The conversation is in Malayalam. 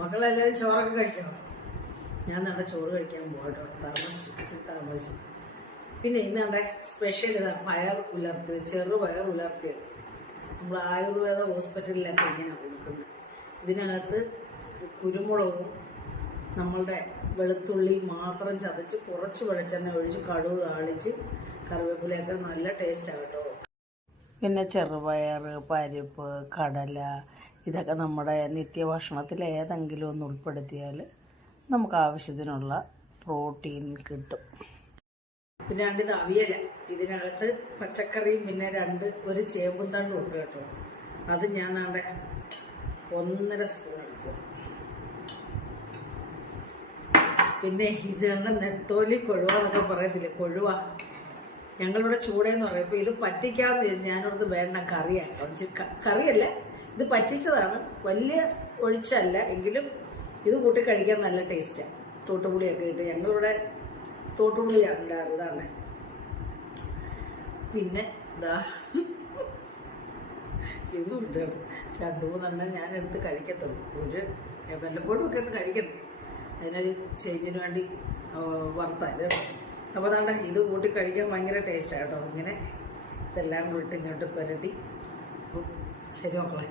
മക്കളെല്ലാവരും ചോറൊക്കെ കഴിച്ചോ? ഞാൻ നമ്മുടെ ചോറ് കഴിക്കാൻ പോകട്ടോ താമസിച്ചു താമസിച്ചു. പിന്നെ ഇന്ന് നമ്മുടെ സ്പെഷ്യൽ ഇതാ? പയർ ഉലർത്തിയത്. ചെറു പയർ ഉലർത്തിയത്. നമ്മൾ ആയുർവേദ ഹോസ്പിറ്റലിലൊക്കെ ഇങ്ങനെ കൊടുക്കുന്നത്. ഇതിനകത്ത് കുരുമുളകും നമ്മളുടെ വെളുത്തുള്ളി മാത്രം ചതച്ച് കുറച്ച് വെളിച്ചെണ്ണ ഒഴിച്ച് കടുവ് താളിച്ച് കറിവേപ്പിലയൊക്കെ നല്ല ടേസ്റ്റാണ് കേട്ടോ. പിന്നെ ചെറുപയർ പരിപ്പ് കടല ഇതൊക്കെ നമ്മുടെ നിത്യഭക്ഷണത്തിൽ ഏതെങ്കിലും ഒന്ന് ഉൾപ്പെടുത്തിയാൽ നമുക്ക് ആവശ്യത്തിനുള്ള പ്രോട്ടീൻ കിട്ടും. പിന്നെ രണ്ട് ഇത് അവിയല. ഇതിനകത്ത് പച്ചക്കറിയും പിന്നെ രണ്ട് ഒരു ചേമ്പും തണ്ടും ഉണ്ട് കേട്ടോ. അത് ഞാൻ നാടെ ഒന്നര സ്പൂൺ എടുക്കും. പിന്നെ ഇതാണ് നെത്തോലി കൊഴുവ എന്നൊക്കെ പറയത്തില്ലേ? കൊഴുവ. ഞങ്ങളിവിടെ ചൂടേന്ന് പറയും ഇത് പറ്റിക്കാന്ന് ചോദിച്ചു ഞാനിവിടുന്ന് വേണ്ട കറിയാണ് കറിയല്ല ഇത് പറ്റിച്ചതാണ്. വലിയ ഒഴിച്ചല്ല എങ്കിലും ഇത് കൂട്ടി കഴിക്കാൻ നല്ല ടേസ്റ്റാണ് തോട്ടുപുളിയൊക്കെ ഇട്ട് ഞങ്ങളിവിടെ തോട്ടുപുളിയാണ് ഉണ്ടാകുന്നത് പിന്നെ ഇതാ ഇതും ഉണ്ട്. രണ്ടു മൂന്നെണ്ണം ഞാൻ എടുത്ത് കഴിക്കത്തുള്ളൂ. ഒരു വല്ലപ്പോഴും ഒക്കെ കഴിക്കണം. അതിനൊരു ചേഞ്ചിന് വേണ്ടി വറുത്താൽ. അപ്പോൾ അതാണ്ട് ഇത് കൂട്ടി കഴിക്കാൻ ഭയങ്കര ടേസ്റ്റാണ് കേട്ടോ. ഇങ്ങനെ ഇതെല്ലാം കൂട്ടി ഇങ്ങോട്ട് പുരട്ടി. ശരി മക്കളെ.